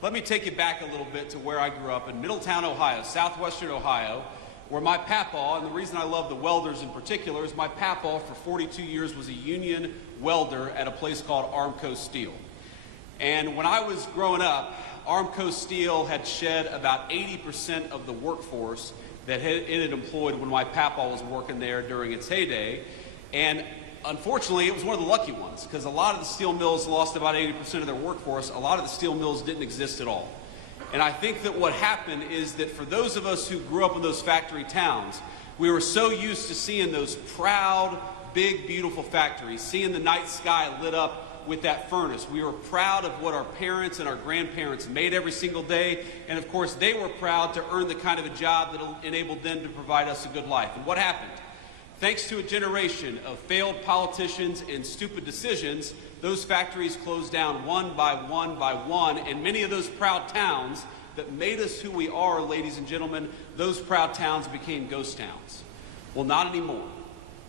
Let me take you back a little bit to where I grew up in Middletown, Ohio, southwestern Ohio, where my papaw, and the reason I love the welders in particular is my papaw for 42 years was a union welder at a place called Armco Steel. And when I was growing up, Armco Steel had shed about 80% of the workforce that it had employed when my papaw was working there during its heyday. And unfortunately, it was one of the lucky ones, because a lot of the steel mills lost about 80% of their workforce. A lot of the steel mills didn't exist at all. And I think that what happened is that for those of us who grew up in those factory towns, we were so used to seeing those proud, big, beautiful factories, seeing the night sky lit up with that furnace. We were proud of what our parents and our grandparents made every single day, and of course they were proud to earn the kind of a job that enabled them to provide us a good life. And what happened? Thanks to a generation of failed politicians and stupid decisions, those factories closed down one by one by one, and many of those proud towns that made us who we are, ladies and gentlemen, those proud towns became ghost towns. Well, not anymore.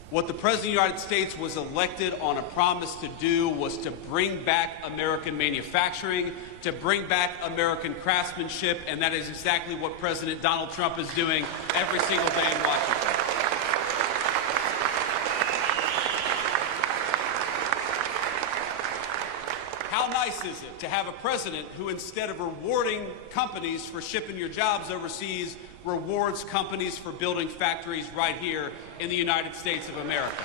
What the President of the United States was elected on a promise to do was to bring back American manufacturing, to bring back American craftsmanship, and that is exactly what President Donald Trump is doing every single day in Washington. How nice is it to have a president who, instead of rewarding companies for shipping your jobs overseas, rewards companies for building factories right here in the United States of America?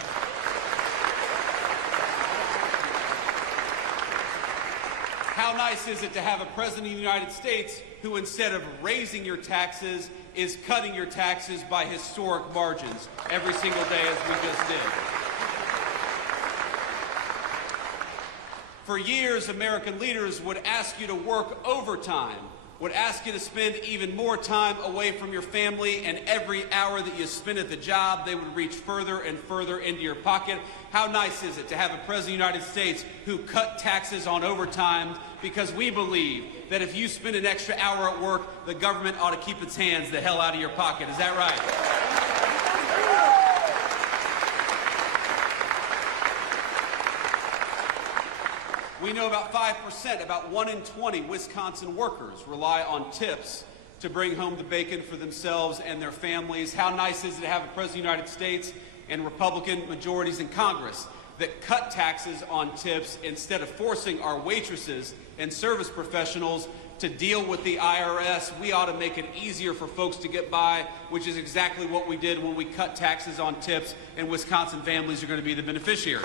How nice is it to have a president of the United States who, instead of raising your taxes, is cutting your taxes by historic margins every single day, as we just did? For years, American leaders would ask you to work overtime, would ask you to spend even more time away from your family, and every hour that you spent at the job, they would reach further and further into your pocket. How nice is it to have a President of the United States who cut taxes on overtime, because we believe that if you spend an extra hour at work, the government ought to keep its hands the hell out of your pocket. Is that right? We know about 5%, about 1 in 20 Wisconsin workers rely on tips to bring home the bacon for themselves and their families. How nice is it to have a President of the United States and Republican majorities in Congress that cut taxes on tips instead of forcing our waitresses and service professionals to deal with the IRS. We ought to make it easier for folks to get by, which is exactly what we did when we cut taxes on tips, and Wisconsin families are going to be the beneficiaries.